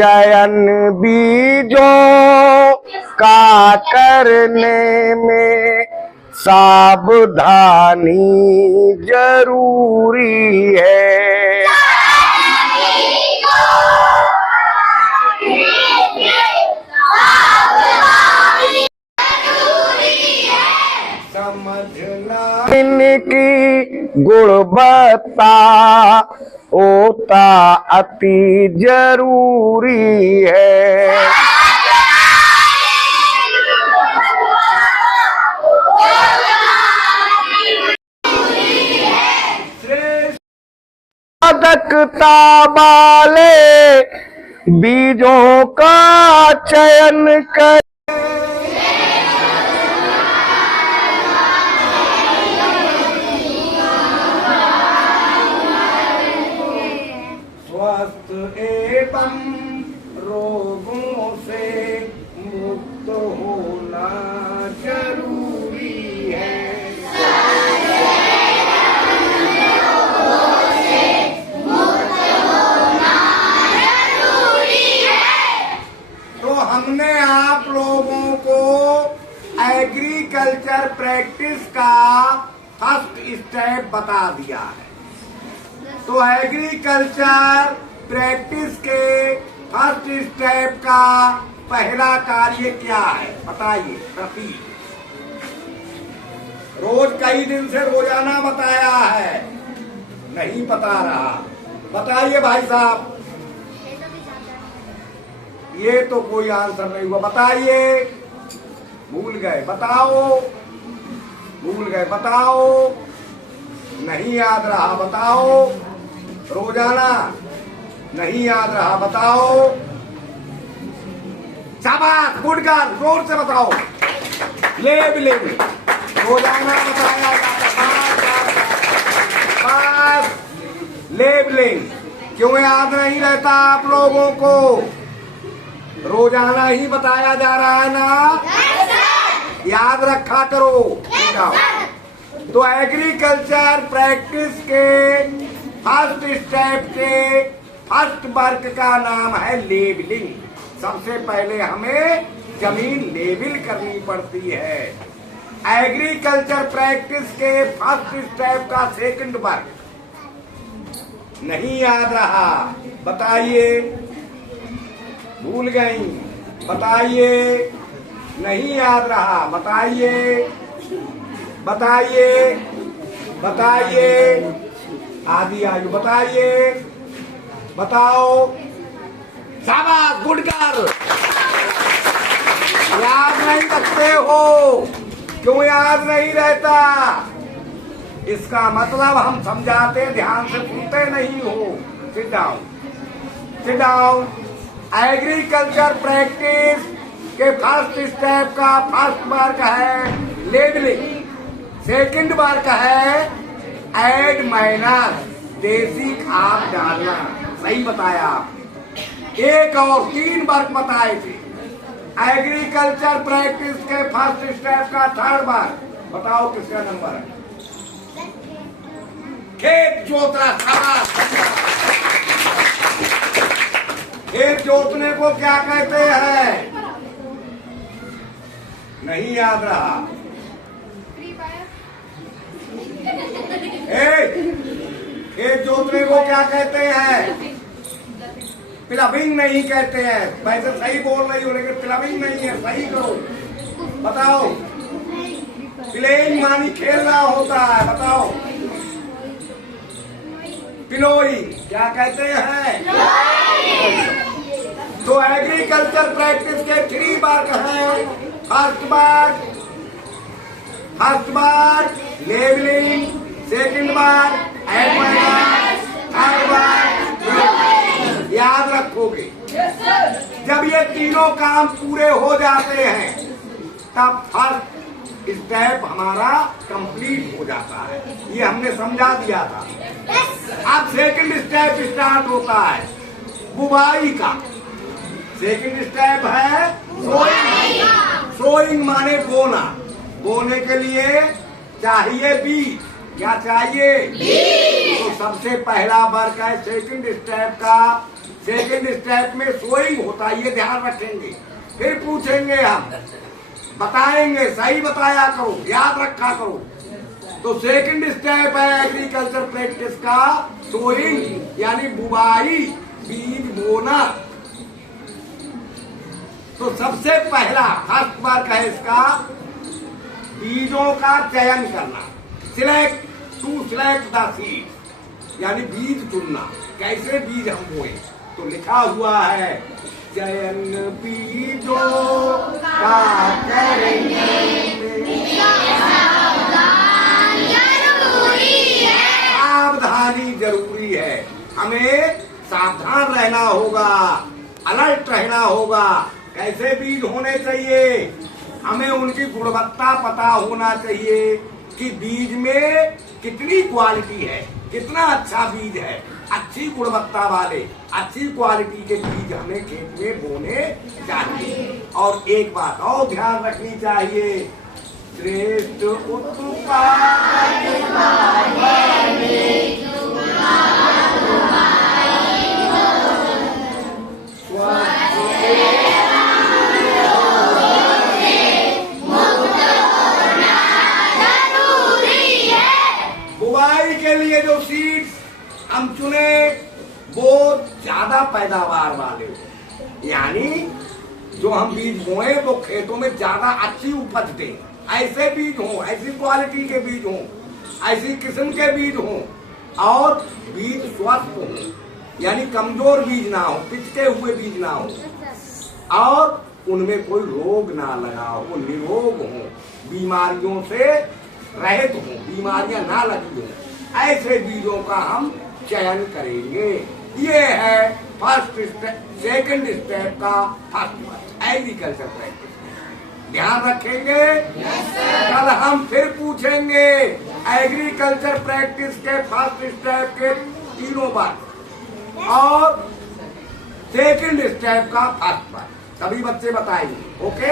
चयन बीजों का करने में सावधानी जरूरी है। समझना इनकी गुणवत्ता होता अति जरूरी है। उत्पादकता वाले बीजों का चयन कर स्वस्थ एवं रोगों से मुक्त होना जरूरी है। तो हमने आप लोगों को एग्रीकल्चर प्रैक्टिस का फर्स्ट स्टेप बता दिया है। तो एग्रीकल्चर प्रैक्टिस के फर्स्ट स्टेप का पहला कार्य क्या है बताइए। प्रति रोज कई दिन से रोजाना बताया है, नहीं बता रहा, बताइए भाई साहब। ये तो कोई आंसर नहीं हुआ, बताइए। भूल गए, बताओ। भूल गए, बताओ। नहीं याद रहा, बताओ। रोजाना नहीं याद रहा, बताओ। शाबाश, गुड गर्ल, जोर से बताओ। लेबलिंग रोजाना बताया जाता है। लेबलिंग क्यों याद नहीं रहता आप लोगों को? रोजाना ही बताया जा रहा है ना? याद रखा करो। तो एग्रीकल्चर प्रैक्टिस के फर्स्ट स्टेप के फर्स्ट वर्क का नाम है लेबलिंग। सबसे पहले हमें जमीन लेबल करनी पड़ती है। एग्रीकल्चर प्रैक्टिस के फर्स्ट स्टेप का सेकंड वर्क नहीं याद रहा, बताइए। भूल गई, बताइए। नहीं याद रहा, बताइए। बताइए, बताइए। आदि आयु बताइए, बताओ। शाबाश, गुड गर्ल। याद नहीं रखते हो? क्यों याद नहीं रहता? इसका मतलब हम समझाते ध्यान से सुनते नहीं हो। Sit down, sit down. Agriculture practice के फर्स्ट स्टेप का फर्स्ट वर्क है लेबलिंग। सेकंड वर्क है ऐड माइनस, देसी खाद डालना। सही बताया आप। एक और 3 वर्क बताए थे। एग्रीकल्चर प्रैक्टिस के फर्स्ट स्टेप का थर्ड वर्क बताओ किसका नंबर है? खेत जोतना। खेत जोतने को क्या कहते हैं? नहीं याद रहा। खेत जोतने को क्या कहते हैं? प्लबिंग नहीं कहते हैं। वैसे सही बोल रही हो लेकिन प्लबिंग नहीं है, सही करो। बताओ। प्लेइंग मानी खेलना होता है, बताओ। पिलोइंग क्या कहते हैं? तो एग्रीकल्चर प्रैक्टिस के 3 वर्क हैं। First work labelling, second work add minus, third work याद रखोगे। जब ये तीनों काम पूरे हो जाते हैं तब फर्स्ट स्टेप हमारा कंप्लीट हो जाता है। ये हमने समझा दिया था। अब सेकंड स्टेप स्टार्ट होता है बुवाई का। सेकंड स्टेप है सोइंग। सोइंग माने बोना। बोने के लिए चाहिए बीज। क्या चाहिए? बीज। तो सबसे पहला वर्क है सेकंड स्टेप का सेकंड स्टेप में सोइंग होता है, ये ध्यान रखेंगे। फिर पूछेंगे हम, बताएंगे, सही बताया करो, याद रखा करो। तो सेकंड स्टेप है एग्रीकल्चर प्रैक्टिस का सोइंग, यानी बुवाई, बीज बोना। तो सबसे पहला फर्स्ट वर्क है इसका बीजों का चयन करना, select to select the seed, यानी बीज चुनना। कैसे बीज हम बोए? तो लिखा हुआ है चयन बीजों का करेंगे, सावधानी जरूरी है। हमें सावधान रहना होगा, अलर्ट रहना होगा। कैसे बीज होने चाहिए? हमें उनकी गुणवत्ता पता होना चाहिए कि बीज में कितनी क्वालिटी है, कितना अच्छा बीज है। अच्छी गुणवत्ता वाले, अच्छी क्वालिटी के बीज हमें खेत में बोने चाहिए। और एक बात और ध्यान रखनी चाहिए, श्रेष्ठ बुवाई के लिए जो सीड्स हम चुने वो ज्यादा पैदावार वाले हो, यानी जो हम बीज बोए वो खेतों में ज्यादा अच्छी उपज दें। ऐसे बीज हों, ऐसी क्वालिटी के बीज हों, ऐसी किस्म के बीज हों, और बीज स्वस्थ हों, यानी कमजोर बीज ना हो, पिचके हुए बीज ना हो, और उनमें कोई रोग ना लगा हो, निरोग हो, बीमारियों से रहित हो, बीमारियां ना लगी हो। ऐसे बीजों का हम चयन करेंगे। ये है फर्स्ट स्टेप, सेकंड स्टेप का फर्स्ट एग्रीकल्चर प्रैक्टिस। ध्यान रखेंगे। कल हम फिर पूछेंगे एग्रीकल्चर प्रैक्टिस के फर्स्ट स्टेप के तीनों बार और सेकंड स्टेप का फर्स्ट बार। सभी बच्चे बताएंगे। ओके?